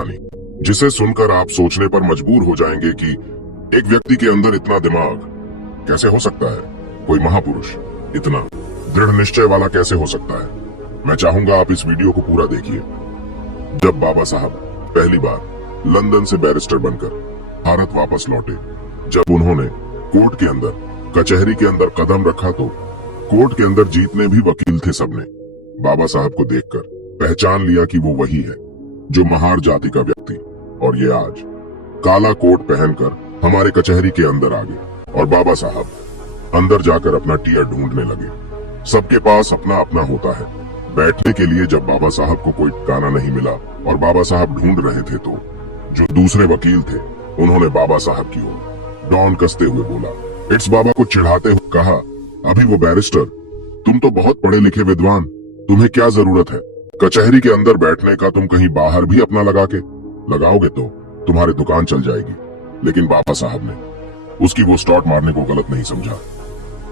कहानी जिसे सुनकर आप सोचने पर मजबूर हो जाएंगे कि एक व्यक्ति के अंदर इतना दिमाग कैसे हो सकता है। कोई महापुरुष इतना दृढ़ निश्चय वाला कैसे हो सकता है। मैं चाहूंगा आप इस वीडियो को पूरा देखिए। जब बाबा साहब पहली बार लंदन से बैरिस्टर बनकर भारत वापस लौटे, जब उन्होंने कोर्ट के अंदर, कचहरी के अंदर कदम रखा तो कोर्ट के अंदर जितने भी वकील थे सबने बाबा साहब को देखकर पहचान लिया कि वो वही है जो महार जाति का व्यक्ति। और ये आज काला कोट पहनकर हमारे कचहरी के अंदर आ गए और बाबा साहब अंदर जाकर अपना टियर ढूंढने लगे। सबके पास अपना अपना होता है। बैठने के लिए जब बाबा साहब को कोई ठिकाना नहीं मिला और बाबा साहब ढूंढ रहे थे तो जो दूसरे वकील थे उन्होंने बाबा साहब की ओर डॉन कसते हुए बोला, इट्स बाबा को चिढ़ाते हुए कहा, अभी वो बैरिस्टर, तुम तो बहुत पढ़े लिखे विद्वान, तुम्हें क्या जरूरत है कचहरी के अंदर बैठने का। तुम कहीं बाहर भी अपना लगाओगे तो तुम्हारी दुकान चल जाएगी। लेकिन बाबा साहब ने उसकी वो स्टॉट मारने को गलत नहीं समझा।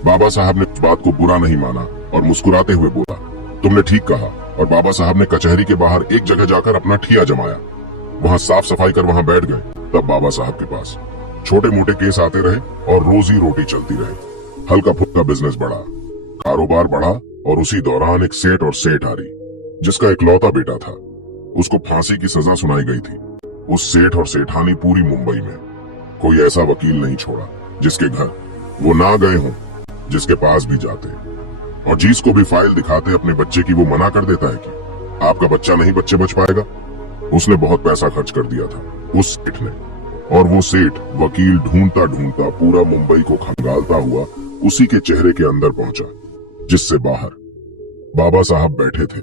बाबा साहब ने उस बात को बुरा नहीं माना और मुस्कुराते हुए बोला, तुमने ठीक कहा। और बाबा साहब ने कचहरी के बाहर एक जगह जाकर अपना ठिया जमाया, वहां साफ सफाई कर वहां बैठ गए। तब बाबा साहब के पास छोटे मोटे केस आते रहे और रोजी रोटी चलती रहे। हल्का फुल्का बिजनेस बढ़ा, कारोबार बढ़ा और उसी दौरान एक सेठ और सेठारी जिसका इकलौता बेटा था, उसको फांसी की सजा सुनाई गई थी। उस सेठ और सेठानी पूरी मुंबई में कोई ऐसा वकील नहीं छोड़ा जिसके घर वो ना गए हों, जिसके पास भी जाते और जिसको भी फाइल दिखाते अपने बच्चे की, वो मना कर देता है कि आपका बच्चा नहीं बच्चे बच पाएगा। उसने बहुत पैसा खर्च कर दिया था उस सेठ ने, और वो सेठ वकील ढूंढता ढूंढता पूरा मुंबई को खंगालता हुआ उसी के चेहरे के अंदर पहुंचा जिससे बाहर बाबा साहब बैठे थे।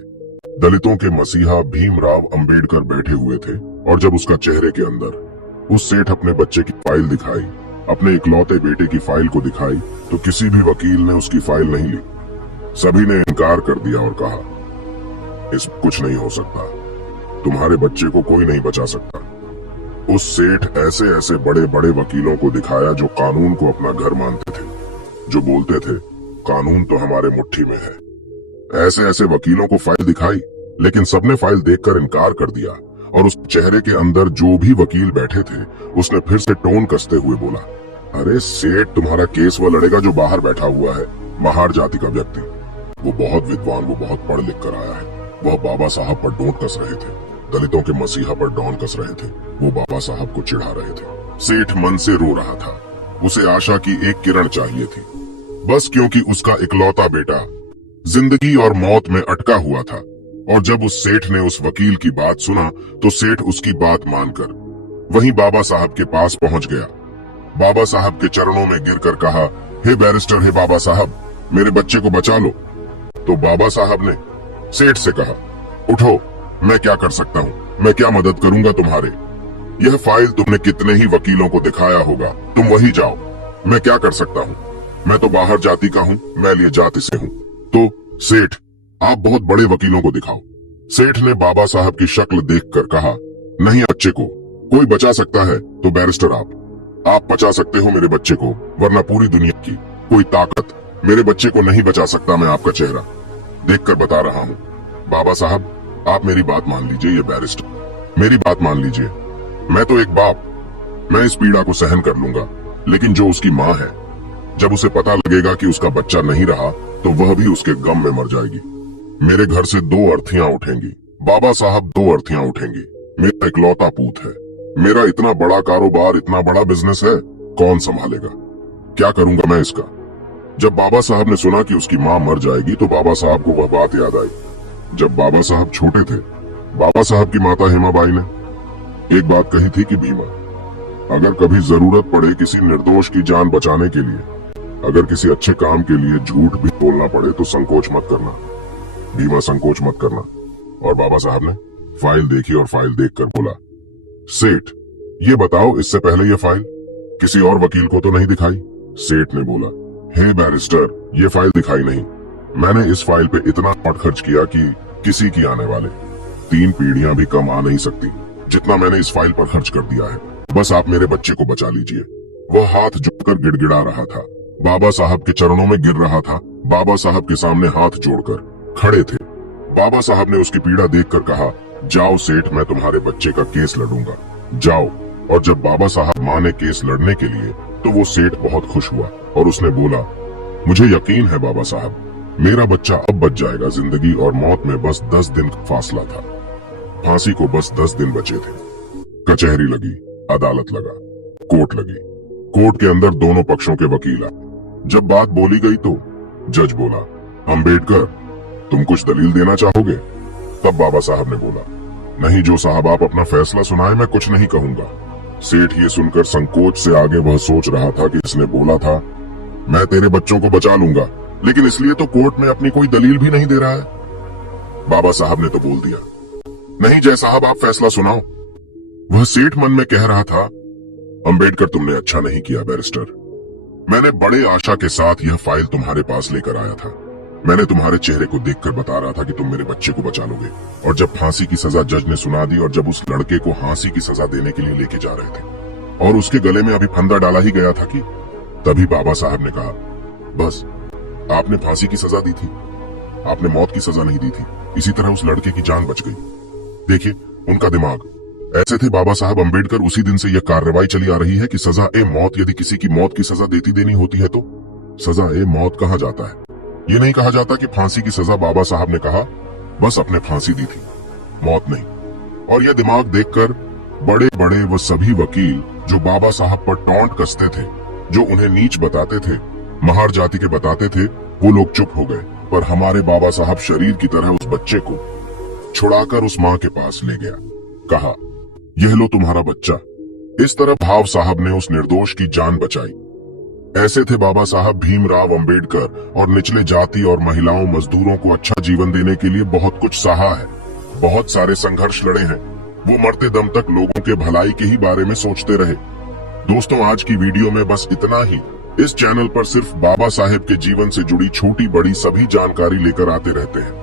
दलितों के मसीहा भीमराव अंबेडकर बैठे हुए थे। और जब उसका चेहरे के अंदर उस सेठ अपने बच्चे की फाइल दिखाई, अपने इकलौते बेटे की फाइल को दिखाई, तो किसी भी वकील ने उसकी फाइल नहीं ली। सभी ने इनकार कर दिया और कहा, इसमें कुछ नहीं हो सकता, तुम्हारे बच्चे को कोई नहीं बचा सकता। उस सेठ ऐसे ऐसे बड़े बड़े वकीलों को दिखाया जो कानून को अपना घर मानते थे, जो बोलते थे कानून तो हमारे मुट्ठी में है। ऐसे ऐसे वकीलों को फाइल दिखाई, लेकिन सबने फाइल देखकर इनकार कर दिया। और उस चेहरे के अंदर जो भी वकील बैठे थे उसने फिर से टोन कसते हुए बोला, अरे सेठ, तुम्हारा केस वो लड़ेगा जो बाहर बैठा हुआ है, महार जाति का व्यक्ति। वो बहुत विद्वान, वो बहुत पढ़ लिख कर आया है। वह बाबा साहब पर डोंट कस रहे थे, दलितों के मसीहा पर डॉन कस रहे थे, वो बाबा साहब को चिढ़ा रहे थे। सेठ मन से रो रहा था। उसे आशा की एक किरण चाहिए थी, बस क्योंकि उसका इकलौता बेटा जिंदगी और मौत में अटका हुआ था। और जब उस सेठ ने उस वकील की बात सुना तो सेठ उसकी बात मानकर वहीं बाबा साहब के पास पहुंच गया। बाबा साहब के चरणों में गिरकर कहा, हे बैरिस्टर, हे बाबा साहब, मेरे बच्चे को बचा लो। तो बाबा साहब ने सेठ से कहा, उठो, मैं क्या कर सकता हूँ, मैं क्या मदद करूंगा तुम्हारे। यह फाइल तुमने कितने ही वकीलों को दिखाया होगा, तुम वही जाओ, मैं क्या कर सकता हूँ। मैं तो बाहर जाति का हूँ, मैं लिए जाति से हूँ। तो सेठ, आप बहुत बड़े वकीलों को दिखाओ। सेठ ने बाबा साहब की शक्ल देखकर कहा, नहीं, बच्चे को कोई बचा सकता है तो बैरिस्टर आप बचा सकते हो मेरे बच्चे को, वरना पूरी दुनिया की कोई ताकत मेरे बच्चे को नहीं बचा सकता। मैं आपका चेहरा देखकर बता रहा हूँ। बाबा साहब, आप मेरी बात मान लीजिए। ये बैरिस्टर, मेरी बात मान लीजिए। मैं तो एक बाप, मैं इस पीड़ा को सहन कर लूंगा, लेकिन जो उसकी माँ है, जब उसे पता लगेगा कि उसका बच्चा नहीं रहा तो वह भी उसके गम में मर जाएगी। मेरे घर से 2 अर्थियां उठेंगी, बाबा साहब, 2 अर्थियां उठेंगी। मेरा इकलौता पूत है, मेरा इतना बड़ा कारोबार, इतना बड़ा बिजनेस है, कौन संभालेगा, क्या करूंगा मैं इसका। जब बाबा साहब ने सुना कि उसकी माँ मर जाएगी तो बाबा साहब को वह बात याद आई। जब बाबा साहब छोटे थे, बाबा साहब की माता हेमाबाई ने एक बात कही थी कि भीमा, अगर कभी जरूरत पड़े किसी निर्दोष की जान बचाने के लिए, अगर किसी अच्छे काम के लिए झूठ भी बोलना पड़े तो संकोच मत करना भीमा, संकोच मत करना। और बाबा साहब ने फाइल देखी और फाइल देखकर बोला, सेठ, ये बताओ, इससे पहले ये फाइल किसी और वकील को तो नहीं दिखाई। सेठ ने बोला, हे बैरिस्टर, ये फाइल दिखाई नहीं। मैंने इस फाइल पे इतना पट खर्च किया कि किसी की आने वाले 3 पीढ़ियां भी कम आ नहीं सकती जितना मैंने इस फाइल पर खर्च कर दिया है। बस आप मेरे बच्चे को बचा लीजिए। वह हाथ जोड़कर गिड़गिड़ा रहा था, बाबा साहब के चरणों में गिर रहा था। बाबा साहब के सामने हाथ जोड़कर खड़े थे। बाबा साहब ने उसकी पीड़ा देखकर कहा, जाओ सेठ, मैं तुम्हारे बच्चे का केस लड़ूंगा, जाओ। और जब बाबा साहब माने केस लड़ने के लिए तो वो सेठ बहुत खुश हुआ और उसने बोला, मुझे यकीन है बाबा साहब, मेरा बच्चा अब बच जाएगा। जिंदगी और मौत में बस 10 दिन का फासला था। फांसी को बस 10 दिन बचे थे। कचहरी लगी, अदालत लगा, कोर्ट लगी। कोर्ट के अंदर दोनों पक्षों के वकील आए। जब बात बोली गई तो जज बोला, अंबेडकर, तुम कुछ दलील देना चाहोगे? तब बाबा साहब ने बोला, नहीं जो साहब, आप अपना फैसला सुनाए, मैं कुछ नहीं कहूंगा। सेठ ये सुनकर संकोच से आगे वह सोच रहा था कि इसने बोला था, मैं तेरे बच्चों को बचा लूंगा, लेकिन इसलिए तो कोर्ट में अपनी कोई दलील भी नहीं दे रहा है। बाबा साहब ने तो बोल दिया, नहीं जय साहब, आप फैसला सुनाओ। वह सेठ मन में कह रहा था, अंबेडकर, तुमने अच्छा नहीं किया बैरिस्टर। मैंने बड़े आशा के साथ यह फाइल तुम्हारे पास लेकर आया था। मैंने तुम्हारे चेहरे को देखकर बता रहा था कि तुम मेरे बच्चे को बचा लोगे। और जब फांसी की सजा जज ने सुना दी और जब उस लड़के को फांसी की सजा देने के लिए लेके जा रहे थे और उसके गले में अभी फंदा डाला ही गया था कि तभी बाबा साहब ने कहा, बस, आपने फांसी की सजा दी थी, आपने मौत की सजा नहीं दी थी। इसी तरह उस लड़के की जान बच गई। देखिए उनका दिमाग ऐसे थे बाबा साहब अंबेडकर। उसी दिन से यह कार्रवाई चली आ रही है कि सजा ए मौत, यदि किसी की मौत की सजा देनी होती है तो सजा ए मौत कहा जाता है। ये नहीं कहा जाता कि फांसी की सजा। बाबा साहब ने कहा, बस अपने फांसी दी थी, मौत नहीं। और यह दिमाग देखकर बड़े बड़े वो सभी वकील जो बाबा साहब पर टॉन्ट कसते थे, जो उन्हें नीच बताते थे, महार जाति के बताते थे, वो लोग चुप हो गए। पर हमारे बाबा साहब शरीर की तरह उस बच्चे को छुड़ाकर उस माँ के पास ले गया। कहा, यह लो तुम्हारा बच्चा। इस तरह भाव साहब ने उस निर्दोष की जान बचाई। ऐसे थे बाबा साहब भीमराव अंबेडकर। और निचले जाति और महिलाओं, मजदूरों को अच्छा जीवन देने के लिए बहुत कुछ सहा है, बहुत सारे संघर्ष लड़े हैं। वो मरते दम तक लोगों के भलाई के ही बारे में सोचते रहे। दोस्तों, आज की वीडियो में बस इतना ही। इस चैनल पर सिर्फ बाबा साहेब के जीवन से जुड़ी छोटी बड़ी सभी जानकारी लेकर आते रहते हैं।